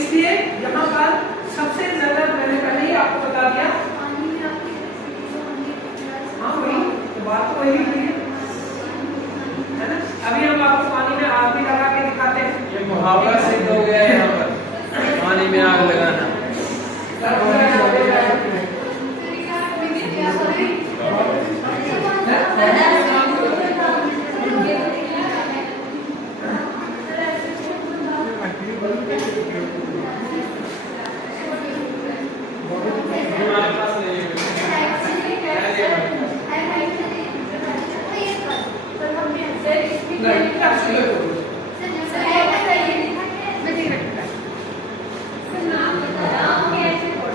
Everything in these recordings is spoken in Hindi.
इसलिए यहाँ पर सबसे ज्यादा मैंने पहले ही आपको बता दिया। हाँ वही तो बात तो वही हुई है ना। अभी हम आपको पानी में आग भी लगा के दिखाते हैं। ये मुहावरा सिद्ध हो गया है यहाँ पर, पानी में आग लगाना।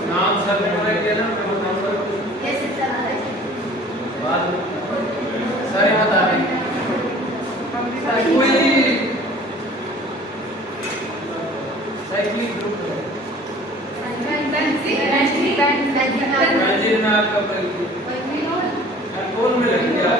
नाम सर बोलेंगे ना, सही बता रहे साइक्लिंग ग्रुप में आपका कौन में लग गया?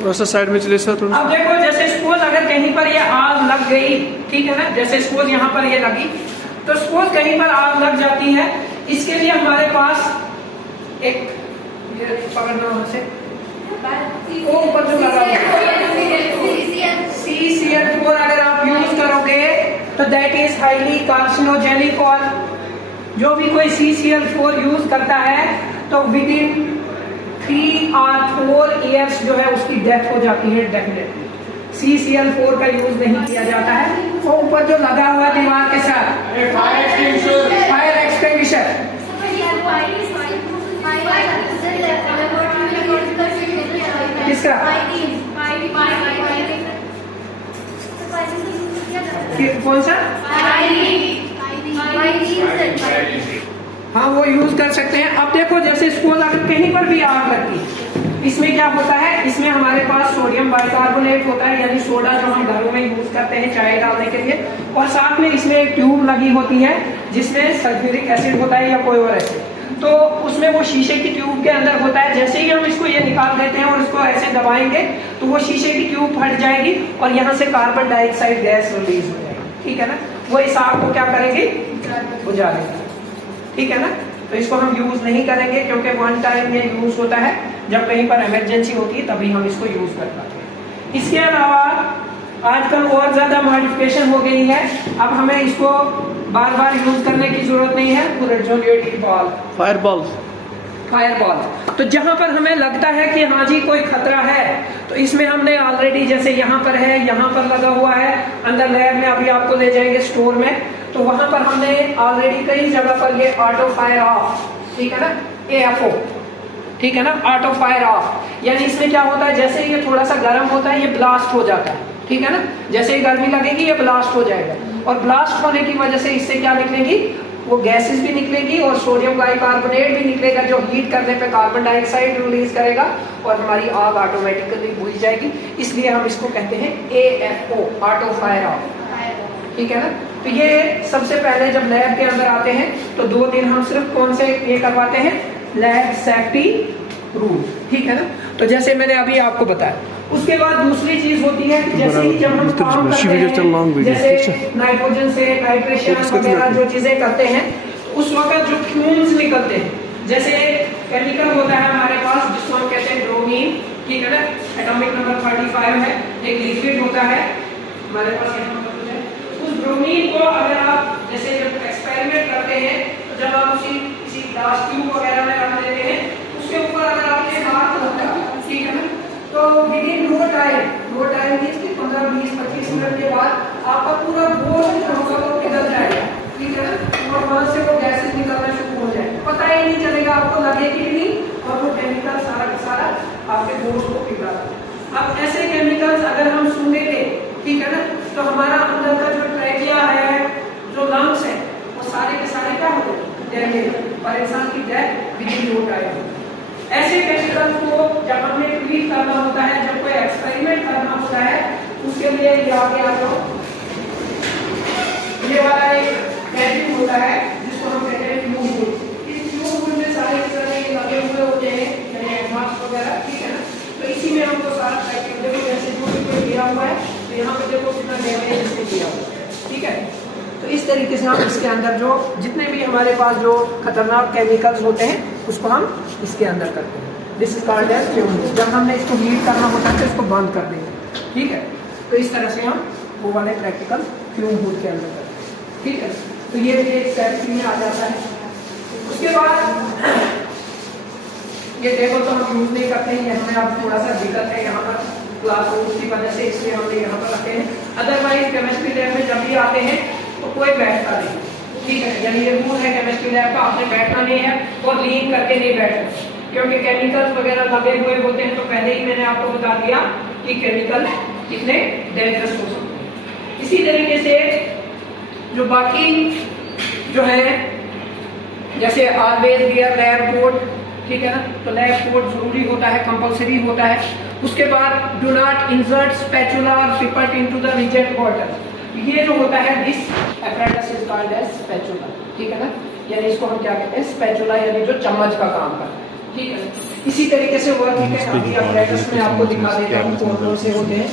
थोड़ा साइड में चले सर थोड़ा। अब देखो जैसे सपोज अगर कहीं पर ये आग लग गई, ठीक है ना, जैसे सपोज यहाँ पर ये लगी, तो सपोज कहीं पर आग लग जाती है, इसके लिए हमारे पास एक ये पकड़ना से वो ऊपर जो लगा CCl4 अगर आप यूज करोगे तो दैट इज हाईली कार्सिनोजेनिक। और जो भी कोई CCl4 यूज करता है तो विद इन 3 or 4 years जो है उसकी डेथ हो जाती है डेफिनेटली। CCl4 का यूज नहीं किया जाता है। वो ऊपर जो लगा हुआ है दीवार के साथ फायर एक्सटिंग्विशर। किसका? कौन सा? हाँ वो यूज कर सकते हैं। अब देखो जैसे सपोज अगर कहीं पर भी आग लगती है, इसमें क्या होता है, इसमें हमारे पास सोडियम बाइकार्बोनेट होता है, यानी सोडा जो हम घरों में यूज करते हैं चाय डालने के लिए, और साथ में इसमें एक ट्यूब लगी होती है जिसमें सल्फ्यूरिक एसिड होता है या कोई और एसिड। तो उसमें वो शीशे की ट्यूब के अंदर होता है। जैसे ही हम इसको ये निकाल देते हैं और इसको ऐसे दबाएंगे तो वो शीशे की ट्यूब फट जाएगी और यहाँ से कार्बन डाइऑक्साइड गैस रिलीज हो जाएगी, ठीक है ना। वो इस आग को क्या करेगी? बुझा देगी, ठीक है ना। तो इसको हम यूज नहीं करेंगे क्योंकि वन टाइम ये यूज होता है, जब कहीं पर इमरजेंसी होती है तभी हम इसको यूज कर पाते हैं। इसके अलावा आजकल और ज्यादा मॉडिफिकेशन हो गई है। अब हमें इसको बार बार यूज करने की जरूरत नहीं है। फायरबॉल तो जहां पर हमें लगता है कि हाँ जी कोई खतरा है, तो इसमें हमने ऑलरेडी जैसे यहाँ पर है, यहाँ पर लगा हुआ है, अंदर लैब में अभी आपको ले जाएंगे स्टोर में, तो वहां पर हमने ऑलरेडी कई जगह पर ये ऑटो फायर ऑफ, ठीक है ना, AFO, ठीक है ना, ऑटो फायर ऑफ। यानी इसमें क्या होता है, जैसे ये थोड़ा सा गर्म होता है ये ब्लास्ट हो जाता है, ठीक है ना। जैसे ही गर्मी लगेगी ये ब्लास्ट हो जाएगा, और ब्लास्ट होने की वजह से इससे क्या निकलेगी, वो गैसेस भी निकलेगी और सोडियम बाइकार्बोनेट भी निकलेगा, जो हीट करने पे कार्बन डाइऑक्साइड रिलीज करेगा और हमारी आग ऑटोमेटिकली बुझ जाएगी। इसलिए हम इसको कहते हैं AFO, ऑटो फायर ऑफ, ठीक है ना। तो ये सबसे पहले जब लैब के अंदर आते हैं तो 2 दिन हम सिर्फ कौन से ये करवाते हैं, लैब सेफ्टी रूल, ठीक है ना। तो जैसे मैंने अभी आपको बताया, उसके बाद दूसरी चीज होती है, जैसे ही जब हम काम करते हैं, जैसे नाइट्रोजन से नाइट्रेशन वगैरह जो चीजें करते हैं, उस वक्त जो फ्यूम्स निकलते हैं, जैसे केमिकल होता है हमारे पास जिसको हम कहते हैं ब्रोमीन, ठीक है ना, एटॉमिक नंबर 35 है, एक लिक्विड होता है हमारे पास यहाँ पर है। उस ब्रोमीन को अगर आप जैसे जब एक्सपेरिमेंट करते हैं, तो जब आप किसी ग्लास ट्यूब वगैरह में रख देते हैं, उसके ऊपर अगर आपके हाथ लगता है, ठीक है ना, तो within no time means कि 15, 20, 25 मिनट के बाद आपका पूरा बोझ जो होगा वो पिघल जाएगा, ठीक है ना, और वहां से वो गैसेस निकलना शुरू हो जाए, पता ही नहीं चलेगा, आपको लगेगी भी नहीं, और वो केमिकल सारा का सारा आपके बोझ को पिघला देगा। अब ऐसे केमिकल्स अगर हम सूंघेंगे, ठीक है ना, तो हमारा अंदर का जो ट्रैकिया है, जो लंग्स है, वो सारे के सारे क्या होते हैं, डैमेज, और इंसान की डेथ विदिन नो टाइम। ऐसे केमिकल्स को जब हमें ट्रीट करना होता है, जब कोई एक्सपेरिमेंट करना होता है, उसके लिए ये आगे आ जाओ, ये वाला एक गैजेट होता है जिसको हम कहते हैं ट्यूब हुड। इस ट्यूब हुड में सारे के सारे लगे हुए होते हैं, यानी एडवांस वगैरह, ठीक है ना। तो इसी में हमको सारा पैकेट, देखो जैसे जो भी कोई दिया हुआ है, तो यहाँ पे देखो कितना डैमेज इसमें दिया हुआ है, ठीक है। तो इस तरीके से हम इसके अंदर जो जितने भी हमारे पास जो खतरनाक केमिकल्स होते हैं, उसको हम इसके अंदर करते हैं। This is called as fume hood. जब हमने इसको हीट करना होता है तो इसको बंद कर देंगे, ठीक है। तो इस तरह से हम वो वाले प्रैक्टिकल फ्यूम हुड के अंदर करते हैं, ठीक है। तो ये भी एक सेफ्टी में आ जाता है। उसके बाद ये टेबल तो हम यूज नहीं करते हैं, हमें अब थोड़ा सा दिक्कत है यहाँ पर क्लासरूम की वजह से, इसलिए हमने यहाँ पर रखे हैं। अदरवाइज केमिस्ट्री लैब में जब भी आते हैं तो कोई बैठता नहीं, ठीक है। यानी ये रूल है केमिस्ट्री लैब का, आपने बैठना नहीं है और लीन करके नहीं बैठना, क्योंकि केमिकल्स वगैरह लगे हुए होते हैं। तो पहले ही मैंने आपको बता दिया कि केमिकल कितने डेंजरस हो सकते हैं। इसी तरीके से जो बाकी जो है, जैसे ऑलवेज वियर लैब कोट, ठीक है ना, तो लैब कोट जरूरी होता है, कंपलसरी होता है। उसके बाद डू नॉट इंसर्ट स्पैचुला और pipette into the reject water. ये जो होता है this apparatus is called as spatula, ठीक है ना, यानी इसको हम क्या कहते हैं, स्पैचुला, यानी जो चम्मच का काम करता है, ठीक है। इसी तरीके से वर्क है, अभी apparatus में आपको दिखा देता हूँ कौन-कौन से होते हैं।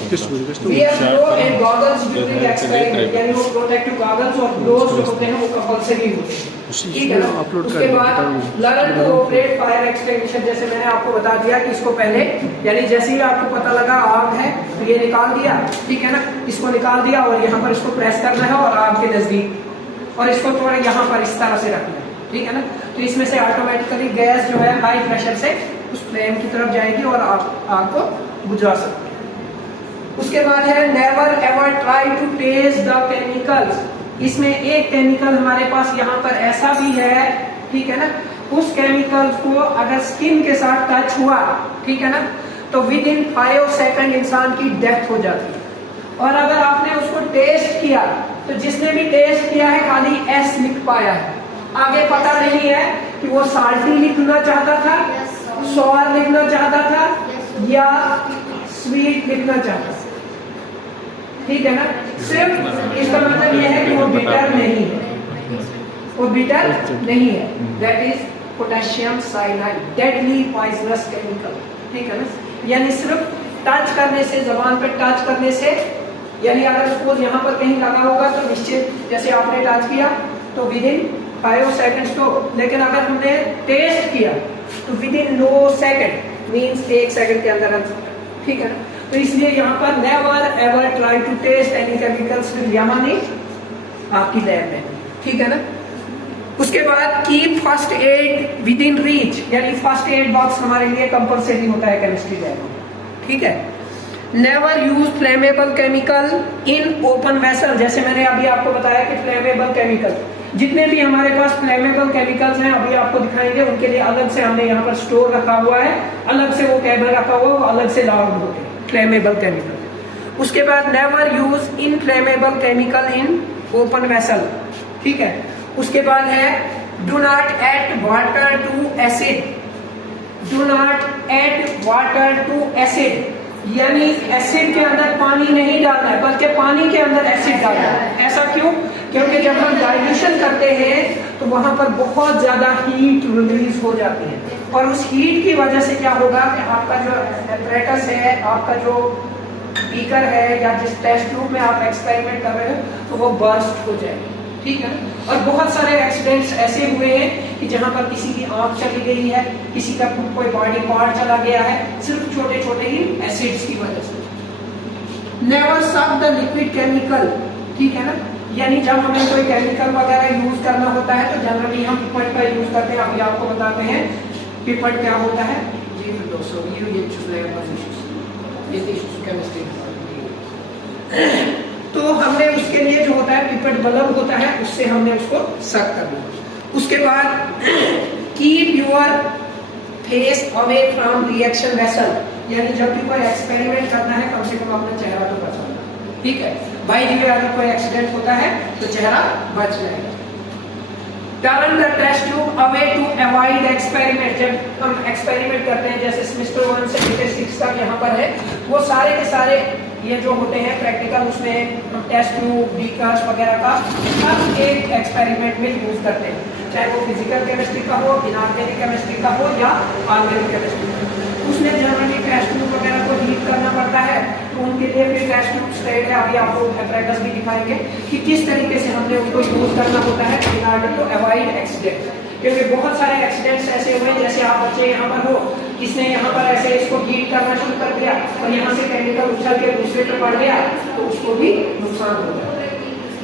Wear gloves and goggles during experiment, यानी वो प्रोटेक्टिव गॉगल्स और ग्लोव्स जो होते हैं वो कंपलसरी होते हैं, ठीक है ना। उसके बाद learn to operate fire extinguisher, जैसे मैंने आपको बता दिया कि इसको पहले, यानी जैसे ही आपको पता लगा आग है तो ये निकाल दिया, ठीक है ना, इसको निकाल दिया और यहाँ पर इसको प्रेस करना है और आग के नजदीक, और इसको थोड़ा यहाँ पर इस तरह से रखना है, ठीक है ना। तो इसमें से ऑटोमेटिकली गैस जो है हाई प्रेशर से उस फ्लेम की तरफ जाएगी और आग को बुझा सकती है। उसके बाद है never ever try to taste the chemicals. इसमें एक केमिकल हमारे पास यहाँ पर ऐसा भी है, ठीक है ना, उस केमिकल को अगर स्किन के साथ टच हुआ, ठीक है ना, तो विद इन 5 सेकंड इंसान की डेथ हो जाती है। और अगर आपने उसको टेस्ट किया तो जिसने भी टेस्ट किया है खाली एस लिख पाया है, आगे पता नहीं है कि वो साल्टी लिखना चाहता था, सॉर लिखना चाहता था या स्वीट लिखना चाहता था, ठीक है ना। सिर्फ इसका मतलब यह है कि वो बिटर नहीं है, वो बिटर नहीं है। That is potassium cyanide, deadly poisonous chemical, ठीक है ना। यानी सिर्फ टच करने से, जबान पर टच करने से, यानी अगर सपोज यहाँ पर कहीं लगा होगा तो निश्चित, जैसे आपने टच किया तो विद इन 5 सेकंड्स तो, लेकिन अगर हमने टेस्ट किया तो within no second, means 1 second के अंदर, ठीक है ना। तो इसलिए यहाँ पर never ever try to test any chemicals with यामानी आपकी लैब में, ठीक है ना। उसके बाद keep first aid within reach, यानी फर्स्ट एड बॉक्स हमारे लिए कंपलसरी होता है केमिस्ट्री लैब में, ठीक है। Never use flammable chemical in open vessel, जैसे मैंने अभी आपको बताया कि फ्लेमेबल केमिकल, जितने भी हमारे पास फ्लेमेबल केमिकल्स हैं अभी आपको दिखाएंगे, उनके लिए अलग से हमने यहाँ पर स्टोर रखा हुआ है, अलग से वो कैबिन रखा हुआ है, वो अलग से लाउड होते हैं फ्लेमेबल केमिकल। उसके बाद never use in flammable chemical in open vessel, ठीक है। उसके बाद है do not add water to acid, do not add water to acid, यानी एसिड के अंदर पानी नहीं डालना है बल्कि पानी के अंदर एसिड डालना है। ऐसा क्यों? क्योंकि जब हम डाइल्यूशन करते हैं तो वहां पर बहुत ज्यादा हीट रिलीज हो जाती है, और उस हीट की वजह से क्या होगा कि आपका जो एपरेटस है, आपका जो बीकर है या जिस टेस्ट ट्यूब में आप एक्सपेरिमेंट कर रहे हो तो वो बर्स्ट हो जाएगी, ठीक है। और बहुत सारे एक्सीडेंट्स ऐसे हुए हैं कि जहां पर किसी की आंख चली गई है, किसी का कोई बॉडी पार्ट चला गया है, सिर्फ छोटे छोटे ही एसिड्स की वजह से। Never suck the liquid chemical, ठीक है ना, यानी जब हमें कोई केमिकल वगैरह यूज करना होता है तो जनरली हम पिपेट का यूज करते हैं। अभी आपको बताते हैं पिपेट क्या होता है जी। फिर दोस्तों तो हमने उसके लिए जो होता है पिपेट बल्ब होता है, उससे हमने उसको सक करना। उसके बाद keep your face away from reaction vessel, यानी जब भी कोई एक्सपेरिमेंट करना है कम से कम अपना चेहरा तो बचाना, ठीक है। बाई द वे अगर कोई एक्सीडेंट होता है तो चेहरा बच जाएगा। Turn the test tube away to avoid experiment. जब हम एक्सपेरिमेंट करते हैं जैसे सेमेस्टर 1 से लेकर 6 तक यहाँ पर है, वो सारे के सारे ये जो होते हैं प्रैक्टिकल, उसमें हम टेस्ट ट्यूब, बीकर्स वगैरह का हर एक एक्सपेरिमेंट में यूज करते हैं, चाहे वो फिजिकल केमिस्ट्री का हो, इनऑर्गेनिक केमिस्ट्री का हो या ऑर्गेनिक केमिस्ट्री का। उसमें जनरली टेस्ट ट्यूब वगैरह को हीट करना पड़ता है, तो उनके लिए फिर टेस्ट ट्यूब स्ट्रेट है। अभी आपको एपरेटस भी दिखाएंगे कि किस तरीके से हमने उनको यूज करना होता है in order to avoid accident. क्योंकि बहुत सारे एक्सीडेंट्स ऐसे हुए जैसे आप बच्चे यहाँ पर हो, किसने यहाँ पर ऐसे इसको हीट करना शुरू कर दिया और यहाँ से केमिकल उछल के दूसरे पे पड़ गया तो उसको भी नुकसान हो जाता है।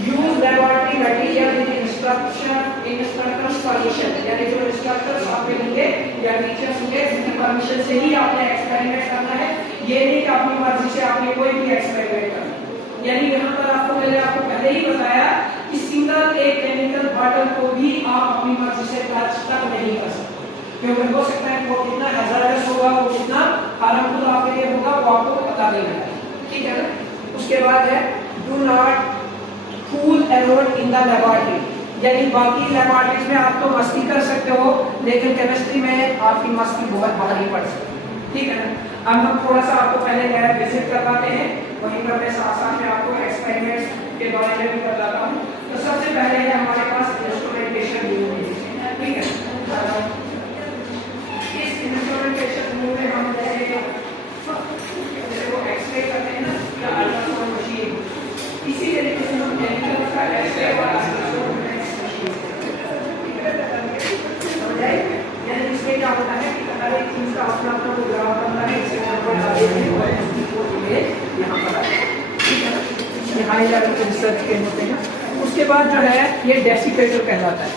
Use laboratory material with instructors permission, यानी जो इंस्ट्रक्टर्स आपके होंगे या टीचर्स होंगे उनकी परमिशन से ही आपने एक्सपेरिमेंट करना है। ये नहीं कि अपनी मर्जी से आपने कोई भी एक्सपेरिमेंट करना। यानी यहाँ पर मैंने आपको पहले ही बताया कि सिंगल एक केमिकल बॉटल को भी आप अपनी मर्जी से टच तक नहीं कर सकते, क्योंकि हो सकता है वो कितना हैजर्डस होगा, वो कितना हार्मफुल आपके लिए होगा, वो आपको पता नहीं है, ठीक है ना। उसके बाद है do not fool around in the laboratory, यानी बाकी लेबोरेटरीज में आप तो मस्ती कर सकते हो, लेकिन केमिस्ट्री में आपकी मस्ती बहुत भारी पड़ सकती है, ठीक है ना। अब हम थोड़ा सा आपको पहले लैब विजिट करवाते हैं, वहीं पर मैं साथ साथ में आपको एक्सपेरिमेंट्स के बारे में भी बताता हूँ। तो सबसे पहले है हमारे पास इंस्ट्रूमेंटेशन यूनिट, ठीक है। इस इंस्ट्रूमेंटेशन यूनिट में हम वो एक्सरे करते हैं ना, या अल्ट्रासाउंड मशीन, इसी तरीके से हम केमिकल का एक्सरे और अल्ट्रासाउंड मशीन, यानी इसमें क्या होता है कि हर एक चीज का अपना अपना प्रोग्राम बनता है, इसे नंबर डालते हैं और इसको यहाँ पर आता है, ठीक है ना। ये हाई लेवल के रिसर्च के होते हैं। उसके बाद जो है ये डेसिकेटर कहलाता है,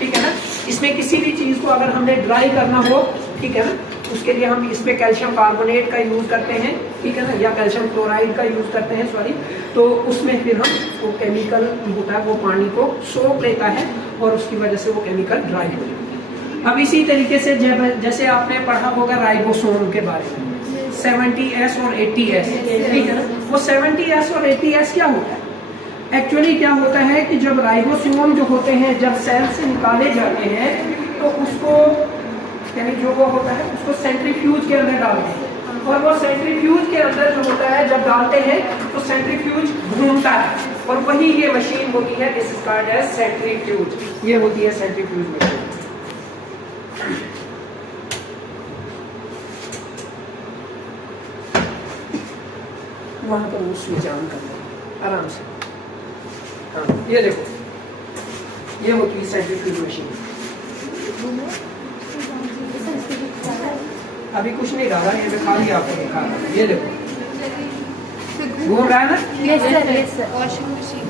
ठीक है ना। इसमें किसी भी चीज को अगर हमने ड्राई करना हो, ठीक है ना, उसके लिए हम इसमें कैल्शियम कार्बोनेट का यूज करते हैं, ठीक है ना, या कैल्शियम क्लोराइड का यूज करते हैं, सॉरी। तो उसमें फिर हम वो केमिकल होता है वो पानी को सोख लेता है और उसकी वजह से वो केमिकल ड्राई हो जाता है। अब इसी तरीके से जैसे आपने पढ़ा होगा राइबोसोम के बारे में, 70S और 80S, ठीक है ना। वो 70S और 80S क्या होता है? एक्चुअली क्या होता है कि जब राइबोसोम जो होते हैं जब सेल से निकाले जाते हैं तो उसको यानी जो वो होता है उसको सेंट्रीफ्यूज के अंदर डालते हैं, और वो सेंट्रीफ्यूज के अंदर जो होता है जब डालते हैं तो सेंट्रीफ्यूज घूमता है, और वही ये मशीन होती है, this is called as centrifuge. ये होती है सेंट्रीफ्यूज मशीन। वहां पर वो स्विच ऑन कर दो आराम से। हाँ, ये देखो, ये होती है सेंट्रीफ्यूज मशीन। अभी कुछ नहीं डाला, ये मैं खाली आपको दिखा रहा हूँ। ये देखो घूम रहा है ना। Yes sir, yes sir. Washing machine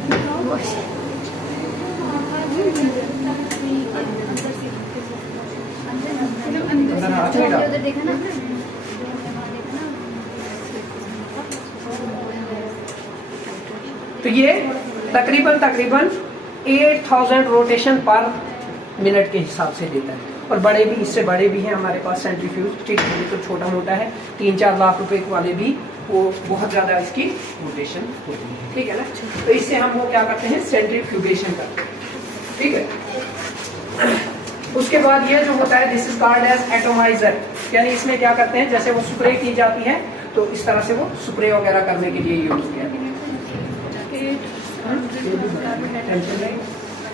अंदर देखा ना। तो ये तकरीबन 8000 रोटेशन पर मिनट के हिसाब से देता है, और बड़े भी, इससे बड़े भी हैं हमारे पास सेंट्रीफ्यूज, ठीक है। तो छोटा मोटा है, 3-4 लाख रुपए वाले भी वो बहुत ज्यादा इसकी रोटेशन होती है, ठीक है ना। तो इससे हम वो क्या करते हैं, सेंट्रीफ्यूगेशन करते हैं, ठीक है। उसके बाद ये जो होता है this is called as atomiser, यानी इसमें क्या करते हैं, जैसे वो स्प्रे की जाती है तो इस तरह से वो स्प्रे वगैरह करने के लिए यूज किया जाता है।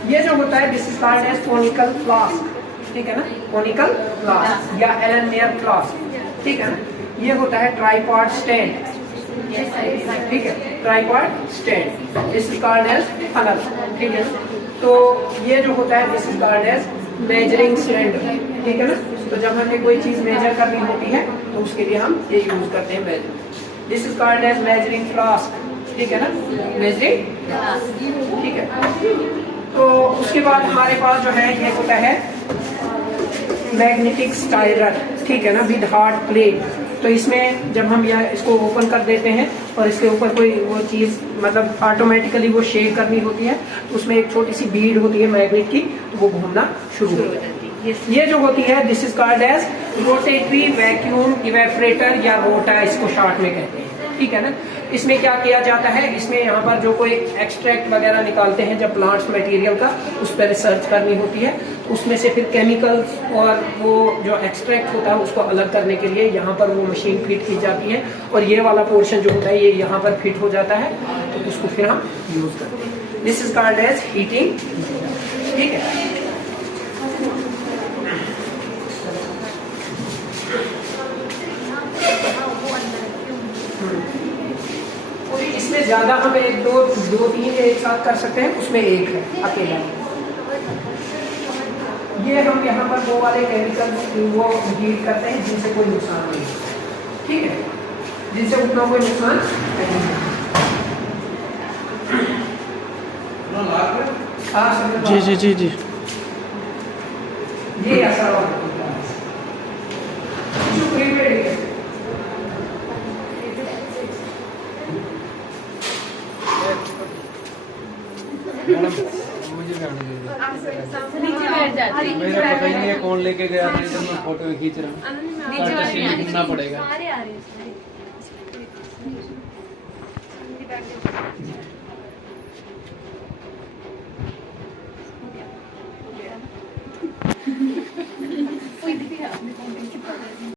ये जो होता है this is called as conical flask, ठीक है ना, कोनिकल फ्लास्क या एलन मेयर फ्लास्क, ठीक है ना। ये होता है ट्राइपॉड स्टैंड, ठीक है, tripod stand, this is called as funnel, ठीक है। तो ये जो होता है this is called as measuring cylinder, ठीक है ना। तो जब हमें कोई चीज मेजर करनी होती है तो उसके लिए हम ये यूज करते हैं measure, this is called as measuring flask, ठीक है ना, मेजरिंग, ठीक है। तो उसके बाद हमारे पास जो है ये होता है मैग्नेटिक स्टाइलर, ठीक है ना, विद हार्ड प्लेट। तो इसमें जब हम यह इसको ओपन कर देते हैं और इसके ऊपर कोई वो चीज़ मतलब ऑटोमेटिकली वो शेक करनी होती है, तो उसमें एक छोटी सी बीड होती है मैग्नेट की, तो वो घूमना शुरू हो जाती है, ये जो होती है this is called as rotatory vacuum evaporator या रोटा इसको शॉर्ट में कहते हैं, ठीक है ना। इसमें क्या किया जाता है, इसमें यहाँ पर जो कोई एक्सट्रैक्ट वगैरह निकालते हैं जब प्लांट्स मटेरियल का, उस पर रिसर्च करनी होती है, उसमें से फिर केमिकल्स और वो जो एक्सट्रैक्ट होता है उसको अलग करने के लिए यहाँ पर वो मशीन फिट की जाती है और ये वाला पोर्शन जो होता है ये यहाँ पर फिट हो जाता है, तो उसको फिर हम यूज करते हैं। This is called as heating, ठीक है। इसमें ज्यादा हम एक दो तीन एक साथ कर सकते हैं, उसमें एक है अकेला। ये हम यहाँ पर वो वाले केमिकल वो हीट करते हैं जिनसे कोई नुकसान नहीं, ठीक है, जिनसे उतना कोई नुकसान नहीं है। जी जी जी जी। ये ऐसा मुझे जाने दीजिए, नीचे बैठ जाती मेरा पता ही नहीं है कौन लेके गया था, इधर मैं फोटो भी खींच रहा हूँ, नीचे खींचना पड़ेगा। सारे आ रहे हैं।